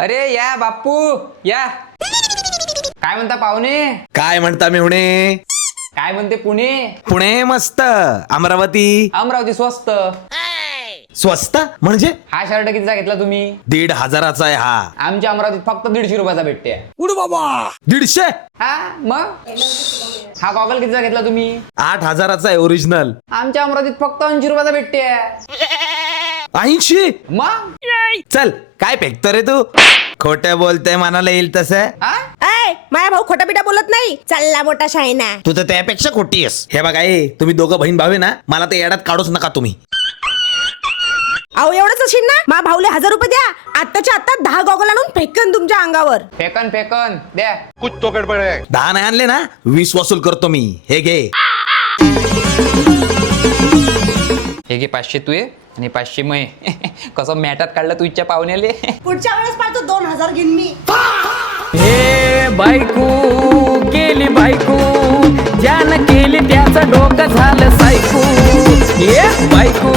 अरे या बाप्पू या. काय म्हणता पाहुणे? काय म्हणता मेहुणे? काय म्हणते पुणे? पुणे मस्त. अमरावती अमरावती स्वस्त. स्वस्त म्हणजे? हा शर्ट कितीचा घेतला तुम्ही? 1,500चा आहे हा. आमच्या अमरावतीत फक्त 150 रुपयाचा भेटते. उड बाबा 150? हा मग हा गॉगल कितीचा घेतला तुम्ही? 8,000चा आहे ओरिजिनल. आमच्या अमरावतीत फक्त 80 रुपयाचा भेटते. 80? मग चल काय फेकतो रे तू? खोटं बोलतोय मनाला येईल तसं. हा? माझा भाऊ खोटा बिटा बोलत नाही. चालला मोठा शायना. तू तर त्यापेक्षा खोटी आहेस. हे बघा तुम्ही दोघं बहीण भाऊ आहे ना, मला ते येड्यात काढूच नका तुम्ही. अहो एवढंच असेल ना, मा भाऊले 1000 रुपये द्या. आत्ताच्या आता 10 गॉगल आणून फेकन तुमच्या अंगावर. फेकन फेकन द्या. 10 नाही आणले ना 20 वसूल करतो मी. हे घे. हे घे 500 तू ये आणि 500 मै. कसं मॅटात काढलं तू इच्छा पाहुण्याले. पुढच्या वेळेस पाहतो 2000 घेईन मी. हे बायको केली बायको, ज्यानं केली त्याचं डोकं झालं सायको. हे बायको